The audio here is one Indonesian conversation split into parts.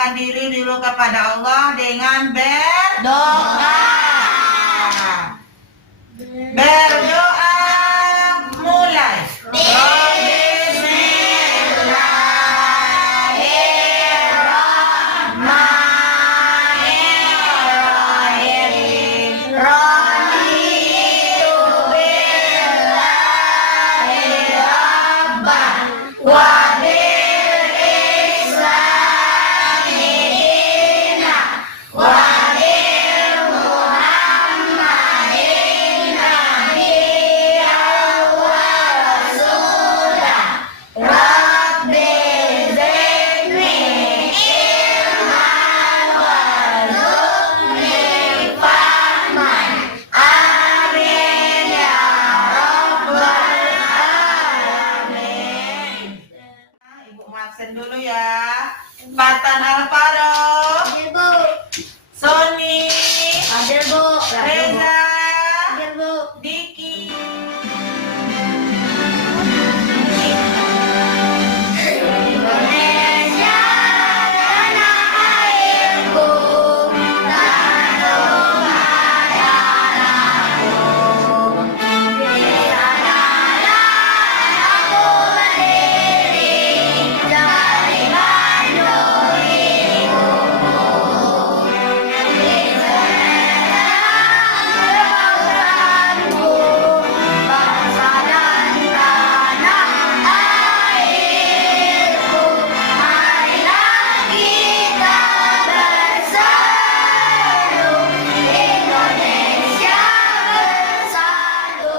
mendekatkan diri dulu kepada Allah dengan berdoa. Berdoa mulai. Absen dulu ya. Fatan Alvaro. Hadir, Bu. Sony. Hadir, Bu. Reza. Hadir, Bu. Diki. Indonesia tanah airku, tanah darahku. Di sanalah aku berdiri, dari Bandung ibuku. Di sanalah kebanggaanku, bangsa dan tanah airku. Marilah kita bersatu, Indonesia bersatu.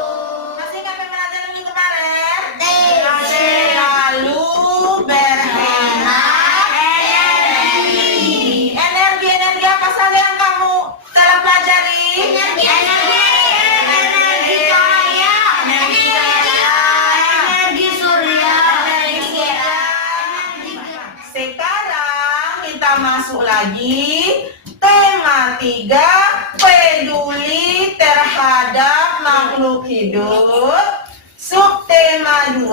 Masih ingat pembelajaran minggu kemarin? Selalu Selalu berhemat energi. Energi apa saja yang kamu telah pelajari? energi cahaya, Energi cahaya. energi surya, Energi Sekarang kita masuk lagi tema 3, peduli terhadap makhluk hidup. Subtema 2,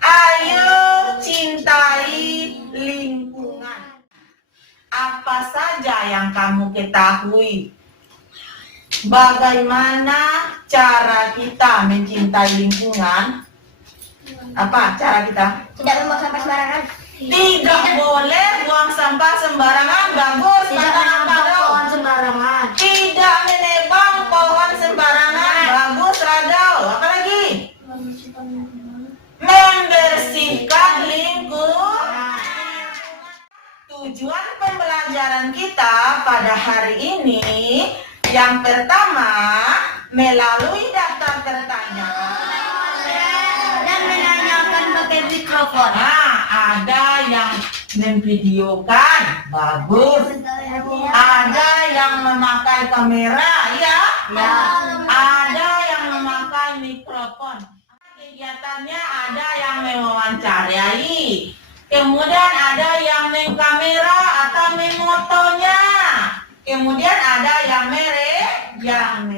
ayo cintai lingkungan. Apa saja yang kamu ketahui? Bagaimana cara kita mencintai lingkungan? Apa cara kita? tidak membuang sampah sembarangan, Tidak boleh buang sampah sembarangan. Bagus. tidak Kata menebang Rado. pohon sembarangan, Tidak menebang pohon sembarangan. Bagus, Rado. Apa lagi? Membersihkan lingkungan. Tujuan pembelajaran kita pada hari ini yang pertama, melalui daftar pertanyaan. dan menanyakan pakai mikrofon. Nah, ada yang memvideokan, bagus. Ada yang memakai kamera, ya. Ya. Ada yang memakai mikrofon. Kegiatannya ada yang mewawancarai. Kemudian ada yang kamera atau memotonya. Kemudian ada yang merekam.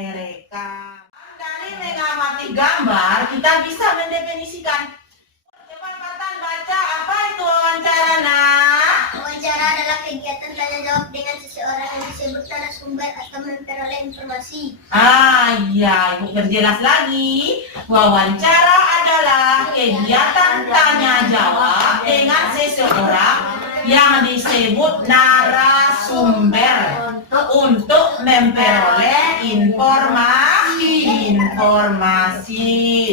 Dari mengamati gambar, kita bisa mendefinisikan. Coba Fatan baca, apa itu wawancara, nak? Wawancara adalah kegiatan tanya jawab dengan seseorang yang disebut narasumber atau memperoleh informasi. Iya, Ibu perjelas lagi. Wawancara adalah kegiatan tanya jawab dengan seseorang yang disebut narasumber untuk memperoleh informasi.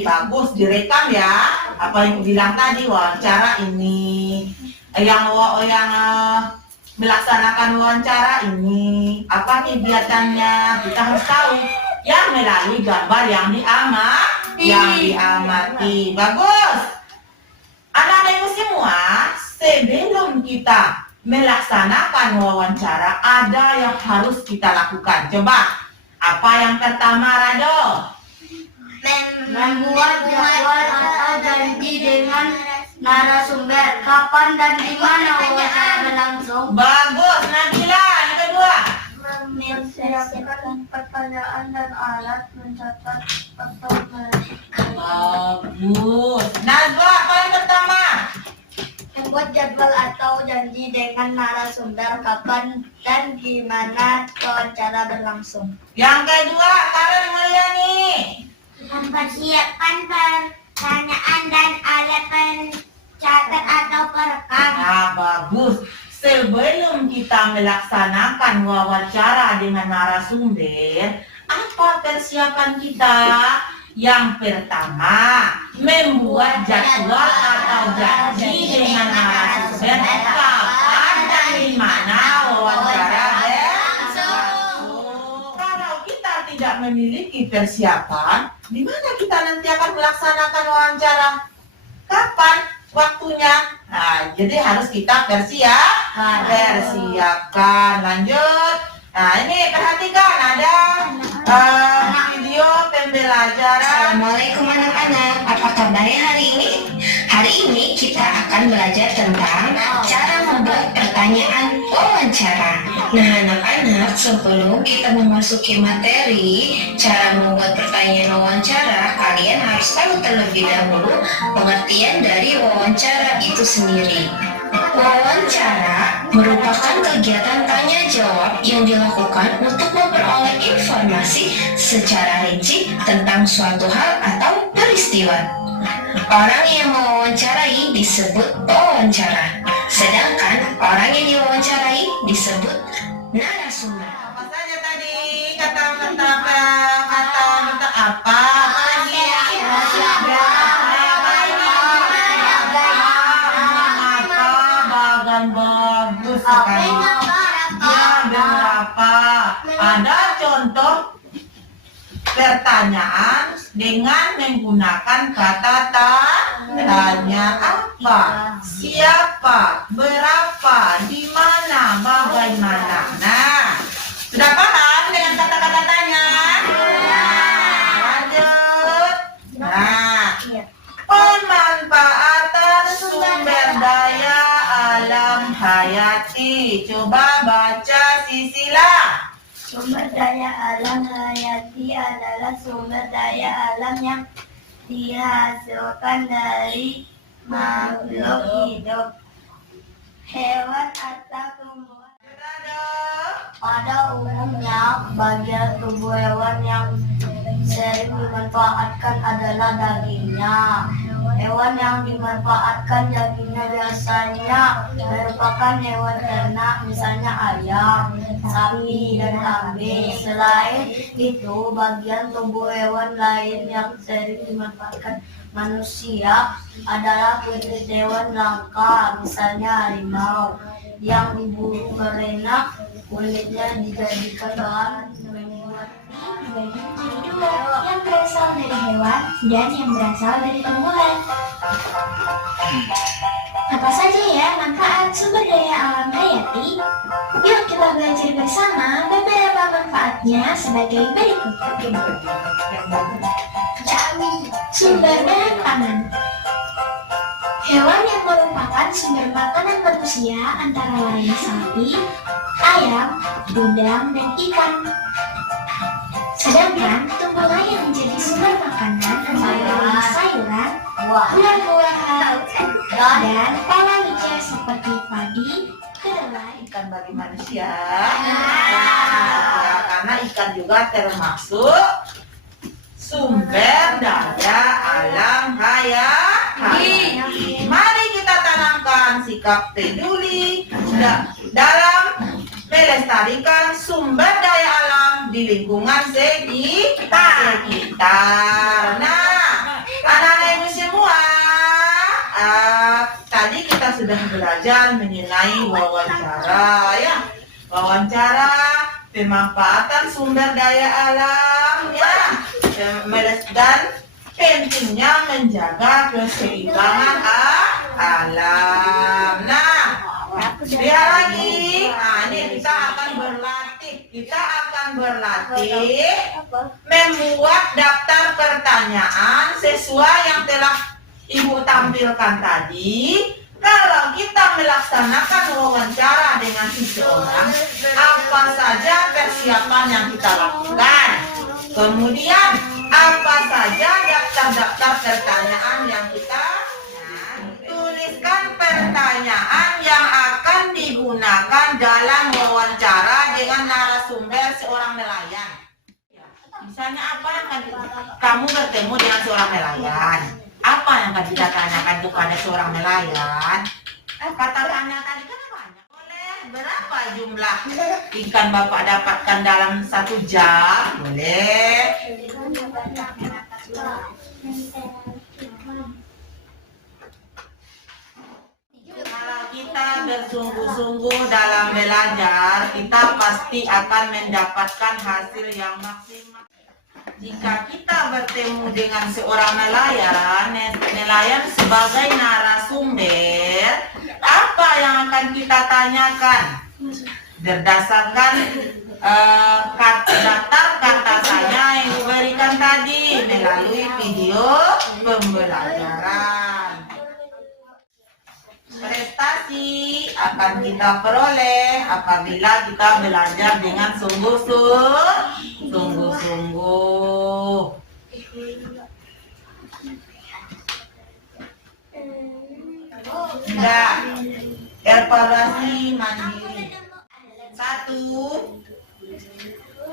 Bagus, direkam ya. Apa yang Ibu bilang tadi, wawancara ini. Yang melaksanakan wawancara ini, apa kegiatannya, kita harus tahu. Yang melalui gambar yang diamati. Bagus. Anak-anak ibu semua, sebelum kita melaksanakan wawancara, ada yang harus kita lakukan. Coba, apa yang pertama, Rado? Membuat jadwal atau janji dengan narasumber, kapan dan di mana wawancara berlangsung. Bagus, Nabila. Yang kedua? Mempersiapkan pertanyaan dan alat mencatat atau merekam. Bagus. Najwa, apa yang pertama? membuat jadwal atau janji dengan narasumber kapan dan gimana wawancara berlangsung. Yang kedua, Karen Mulyani. Mempersiapkan pertanyaan dan alat pencatat atau perekam. Nah, bagus. Sebelum kita melaksanakan wawancara dengan narasumber, apa persiapan kita? Yang pertama, membuat jadwal atau janji dengan narasumber kapan dan di mana wawancara berlangsung. Kalau kita tidak memiliki persiapan, di mana kita nanti akan melaksanakan wawancara? Kapan waktunya? Nah, jadi harus kita persiapkan. Lanjut. Nah, ini perhatikan ada video pembelajaran. Assalamualaikum anak-anak, apa kabarnya hari ini? Hari ini kita akan belajar tentang cara membuat pertanyaan wawancara. Nah anak-anak, sebelum kita memasuki materi cara membuat pertanyaan wawancara, kalian harus tahu terlebih dahulu pengertian dari wawancara itu sendiri. Wawancara merupakan kegiatan tanya jawab yang dilakukan untuk memperoleh informasi secara rinci tentang suatu hal atau peristiwa. Orang yang mewawancarai disebut pewawancara, sedangkan orang yang diwawancarai disebut narasumber. Apa saja tadi kata-kata apa? Bagus sekali. Ya, berapa? Ada contoh pertanyaan dengan menggunakan kata tanya. Apa? Siapa? Berapa? Di mana? Bagaimana? Nah, sudah paham dengan kata-kata tanya? Lanjut. Nah, pemanfaatan sumber daya alam hayati. Coba baca Sisila. Sumber daya alam hayati adalah sumber daya alam yang dihasilkan dari makhluk hidup, hewan atau tumbuhan. Pada umumnya, bagian tubuh hewan yang sering dimanfaatkan adalah dagingnya. Hewan yang dimanfaatkan dagingnya biasanya merupakan hewan ternak, misalnya ayam, sapi, dan kambing. Selain itu, bagian tubuh hewan lain yang sering dimanfaatkan manusia adalah kulit hewan langka, misalnya harimau, yang diburu karena kulitnya dijadikan bahan membuat Dibagi dua, yang berasal dari hewan dan yang berasal dari tumbuhan. Apa saja ya manfaat sumber daya alam hayati? Yuk kita belajar bersama beberapa manfaatnya sebagai berikut. Sumber bahan pangan. Hewan yang merupakan sumber makanan manusia antara lain sapi, ayam, udang, dan ikan. Sedangkan tumbuhan yang menjadi sumber makanan antara lain sayuran, buah-buahan, dan palawija seperti padi, kedelai. Ikan bagi manusia. Ya, karena ikan juga termasuk sumber daya alam hayati. Mari kita tanamkan sikap peduli dalam melestarikan sumber daya alam di lingkungan sekitar. Nah, anak-anak ibu semua, tadi kita sudah belajar mengenai wawancara, ya. Wawancara, pemanfaatan sumber daya alam, ya, dan pentingnya menjaga keseimbangan alam. Nah, lihat lagi. Nah, ini kita akan berlatih membuat daftar pertanyaan sesuai yang telah Ibu tampilkan tadi. Kalau kita melaksanakan wawancara dengan seseorang, apa saja persiapan yang kita lakukan? Kemudian, apa saja daftar-daftar pertanyaan yang kita tuliskan pertanyaan dalam wawancara dengan narasumber seorang nelayan. Misalnya apa yang akan kamu bertemu dengan seorang nelayan? Apa yang akan kita tanyakan kepada seorang nelayan? Kata tanya tadi kan banyak. Boleh, berapa jumlah ikan Bapak dapatkan dalam 1 jam? Boleh. Kalau kita bersungguh-sungguh dalam belajar, kita pasti akan mendapatkan hasil yang maksimal. Jika kita bertemu dengan seorang nelayan sebagai narasumber, apa yang akan kita tanyakan? Berdasarkan daftar kata tanya yang diberikan tadi melalui video pembelajaran. Prestasi akan kita peroleh apabila kita belajar dengan sungguh-sungguh. Enggak. Evaluasi mandiri. 1.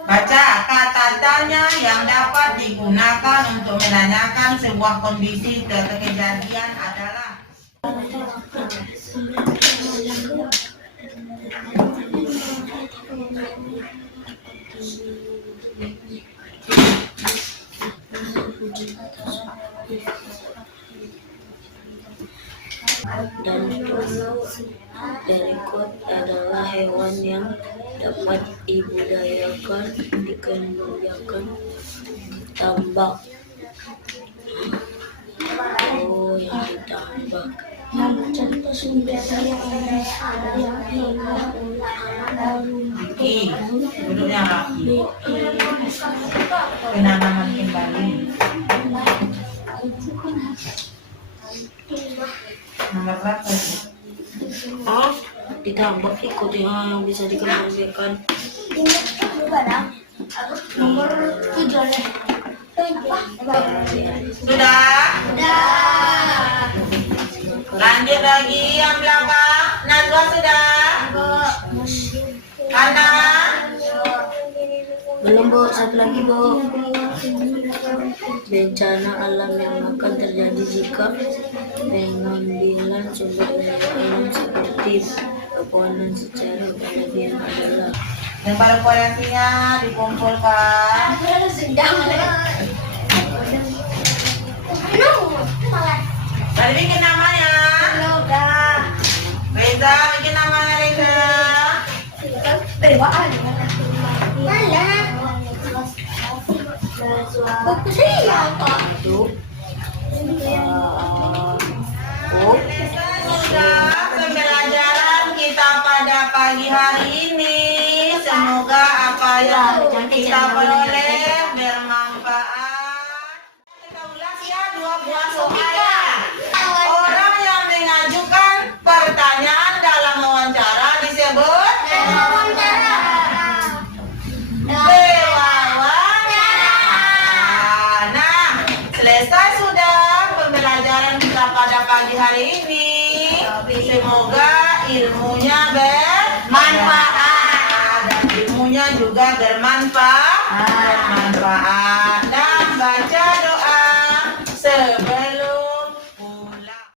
Baca kata tanya yang dapat digunakan untuk menanyakan sebuah kondisi atau kejadian adalah Darikot adalah hewan yang dapat dibudidayakan, dikembangkan, ditambak. Oh, yang ditambak. Iki, duduknya laki. Penanaman kembali. Nomor berapa sih? Oh, ditambak ikut yang bisa dikembangkan. Nomor 7 deh. Sudah? Lanjut lagi yang belakang. Najwa sudah? Ana? Belum, Bu. Satu lagi, Bu. Bencana alam yang akan terjadi jika pengambilan sumber daya alam seperti pepohonan secara berlebihan adalah Dan kalkulasinya dikumpulkan. Tadi bikin namanya. Reza, bikin namanya Reza. Sudah pembelajaran kita pada pagi hari ini. Semoga apa yang kita peroleh bermanfaat. Kita ulas ya 2 buah soal. Orang yang mengajukan pertanyaan dalam wawancara disebut selesai sudah pembelajaran kita pada pagi hari ini. Semoga ilmunya bermanfaat dan ilmunya juga bermanfaat. Dan baca